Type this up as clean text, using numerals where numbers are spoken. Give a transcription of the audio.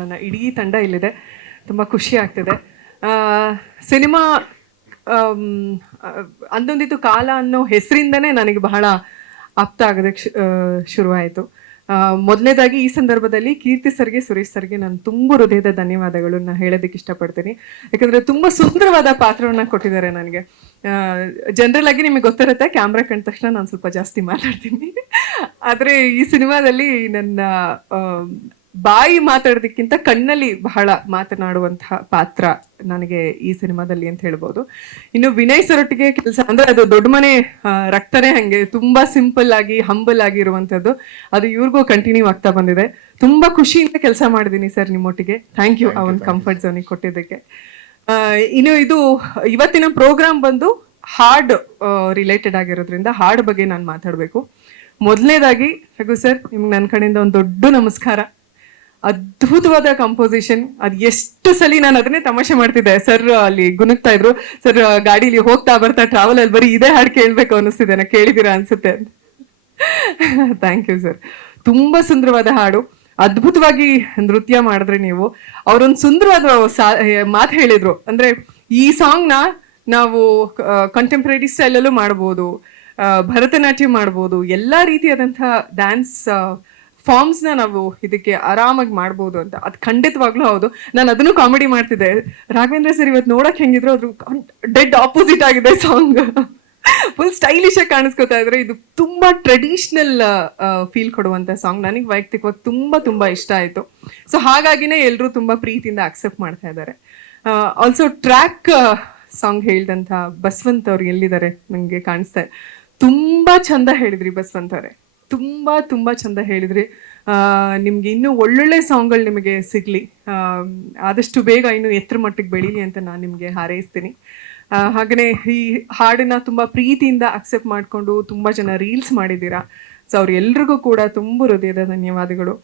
ನನ್ನ ಇಡೀ ತಂಡ ಇಲ್ಲಿದೆ. ತುಂಬ ಖುಷಿ ಆಗ್ತಿದೆ. ಸಿನಿಮಾ ಅಂದೊಂದಿತ್ತು ಕಾಲ ಅನ್ನೋ ಹೆಸರಿಂದನೇ ನನಗೆ ಬಹಳ ಆಪ್ತ ಆಗೋದಕ್ಕೆ ಶುರುವಾಯಿತು. ಮೊದಲನೇದಾಗಿ ಈ ಸಂದರ್ಭದಲ್ಲಿ ಕೀರ್ತಿ ಸರ್ಗೆ, ಸುರೇಶ್ ಸರ್ಗೆ ನಾನು ತುಂಬ ಹೃದಯದ ಧನ್ಯವಾದಗಳನ್ನ ಹೇಳೋದಕ್ಕೆ ಇಷ್ಟಪಡ್ತೀನಿ. ಯಾಕಂದರೆ ತುಂಬ ಸುಂದರವಾದ ಪಾತ್ರವನ್ನು ಕೊಟ್ಟಿದ್ದಾರೆ ನನಗೆ. ಜನರಲ್ ಆಗಿ ನಿಮಗೆ ಗೊತ್ತಿರುತ್ತೆ, ಕ್ಯಾಮ್ರಾ ಕಂಡ ತಕ್ಷಣ ನಾನು ಸ್ವಲ್ಪ ಜಾಸ್ತಿ ಮಾತಾಡ್ತೀನಿ. ಆದರೆ ಈ ಸಿನಿಮಾದಲ್ಲಿ ನನ್ನ ಬಾಯಿ ಮಾತಾಡೋದಕ್ಕಿಂತ ಕಣ್ಣಲ್ಲಿ ಬಹಳ ಮಾತನಾಡುವಂತಹ ಪಾತ್ರ ನನಗೆ ಈ ಸಿನಿಮಾದಲ್ಲಿ ಅಂತ ಹೇಳ್ಬೋದು. ಇನ್ನು ವಿನಯ್ ಸರೊಟ್ಟಿಗೆ ಕೆಲಸ ಅಂದ್ರೆ ಅದು ದೊಡ್ಡ ಮನೆ ರಕ್ತನೇ ಹಂಗೆ ತುಂಬಾ ಸಿಂಪಲ್ ಆಗಿ ಹಂಬಲ್ ಆಗಿರುವಂತದ್ದು, ಅದು ಇವ್ರಿಗೂ ಕಂಟಿನ್ಯೂ ಆಗ್ತಾ ಬಂದಿದೆ. ತುಂಬಾ ಖುಷಿಯಿಂದ ಕೆಲಸ ಮಾಡಿದೀನಿ ಸರ್ ನಿಮ್ಮೊಟ್ಟಿಗೆ. ಥ್ಯಾಂಕ್ ಯು ಆ ಒಂದು ಕಂಫರ್ಟ್ ಝೋನಿಗೆ ಕೊಟ್ಟಿದ್ದಕ್ಕೆ. ಇನ್ನು ಇದು ಇವತ್ತಿನ ಪ್ರೋಗ್ರಾಮ್ ಬಂದು ಹಾಡ್ ರಿಲೇಟೆಡ್ ಆಗಿರೋದ್ರಿಂದ ಹಾಡ್ ಬಗ್ಗೆ ನಾನು ಮಾತಾಡಬೇಕು. ಮೊದಲನೇದಾಗಿ ರಘು ಸರ್, ನಿಮ್ಗೆ ನನ್ನ ಕಡೆಯಿಂದ ಒಂದು ದೊಡ್ಡ ನಮಸ್ಕಾರ. ಅದ್ಭುತವಾದ ಕಂಪೋಸಿಷನ್. ಅದು ಎಷ್ಟು ಸಲ ನಾನು ಅದನ್ನೇ ತಮಾಷೆ ಮಾಡ್ತಿದ್ದೆ, ಸರ್ ಅಲ್ಲಿ ಗುಣಗ್ತಾ ಇದ್ರು, ಸರ್ ಗಾಡಿಲಿ ಹೋಗ್ತಾ ಬರ್ತಾ ಟ್ರಾವೆಲ್ ಅಲ್ಲಿ ಬರೀ ಇದೇ ಹಾಡು ಕೇಳ್ಬೇಕು ಅನಿಸ್ತಿದೆ, ನಾ ಕೇಳಿದಿರಾ ಅನ್ಸುತ್ತೆ. Thank you sir. ತುಂಬಾ ಸುಂದರವಾದ ಹಾಡು, ಅದ್ಭುತವಾಗಿ ನೃತ್ಯ ಮಾಡಿದ್ರಿ ನೀವು. ಅವರೊಂದು ಸುಂದರವಾದ ಮಾತು ಹೇಳಿದ್ರು, ಅಂದ್ರೆ ಈ ಸಾಂಗ್ ನ ನಾವು ಕಂಟೆಂಪ್ರರಿ ಸ್ಟೈಲಲ್ಲೂ ಮಾಡ್ಬೋದು, ಭರತನಾಟ್ಯ ಮಾಡ್ಬೋದು, ಎಲ್ಲಾ ರೀತಿಯಾದಂತಹ ಡ್ಯಾನ್ಸ್ ಫಾರ್ಮ್ಸ್ ನ ನಾವು ಇದಕ್ಕೆ ಆರಾಮಾಗಿ ಮಾಡ್ಬೋದು ಅಂತ. ಅದು ಖಂಡಿತವಾಗ್ಲೂ ಹೌದು. ನಾನು ಅದನ್ನು ಕಾಮಿಡಿ ಮಾಡ್ತಿದ್ದೆ, ರಾಘವೇಂದ್ರ ಸರ್ ಇವತ್ತು ನೋಡಕ್ ಹೆಂಗಿದ್ರು ಅದ್ರ ಡೆಡ್ ಆಪೋಸಿಟ್ ಆಗಿದೆ ಸಾಂಗ್. ಫುಲ್ ಸ್ಟೈಲಿಶ್ ಆಗಿ ಕಾಣಿಸ್ಕೊತಾ ಇದ್ರೆ, ಇದು ತುಂಬಾ ಟ್ರೆಡಿಷನಲ್ ಫೀಲ್ ಕೊಡುವಂತ ಸಾಂಗ್. ನನಗೆ ವೈಯಕ್ತಿಕವಾಗಿ ತುಂಬಾ ತುಂಬಾ ಇಷ್ಟ ಆಯ್ತು. ಸೊ ಹಾಗಾಗಿನೇ ಎಲ್ಲರೂ ತುಂಬಾ ಪ್ರೀತಿಯಿಂದ ಅಕ್ಸೆಪ್ಟ್ ಮಾಡ್ತಾ ಇದ್ದಾರೆ. ಆಲ್ಸೋ ಟ್ರ್ಯಾಕ್ ಸಾಂಗ್ ಹೇಳ್ದಂತ ಬಸವಂತ್ ಅವ್ರು ಎಲ್ಲಿದ್ದಾರೆ ನಂಗೆ ಕಾಣಿಸ್ತಾ, ತುಂಬಾ ಚಂದ ಹೇಳಿದ್ರಿ ಬಸವಂತ್ ಅವರೇ, ತುಂಬಾ ತುಂಬಾ ಚಂದ ಹೇಳಿದ್ರಿ. ನಿಮ್ಗೆ ಇನ್ನೂ ಒಳ್ಳೊಳ್ಳೆ ಸಾಂಗ್ಗಳು ನಿಮಗೆ ಸಿಗ್ಲಿ, ಆದಷ್ಟು ಬೇಗ ಇನ್ನು ಎತ್ತರ ಮಟ್ಟಿಗೆ ಬೆಳೀಲಿ ಅಂತ ನಾನು ನಿಮ್ಗೆ ಹಾರೈಸ್ತೀನಿ. ಹಾಗನೇ ಈ ಹಾಡನ್ನ ತುಂಬಾ ಪ್ರೀತಿಯಿಂದ ಅಕ್ಸೆಪ್ಟ್ ಮಾಡ್ಕೊಂಡು ತುಂಬಾ ಜನ ರೀಲ್ಸ್ ಮಾಡಿದ್ದೀರಾ. ಸೊ ಅವ್ರೆಲ್ರಿಗೂ ಕೂಡ ತುಂಬ ಹೃದಯದ ಧನ್ಯವಾದಗಳು.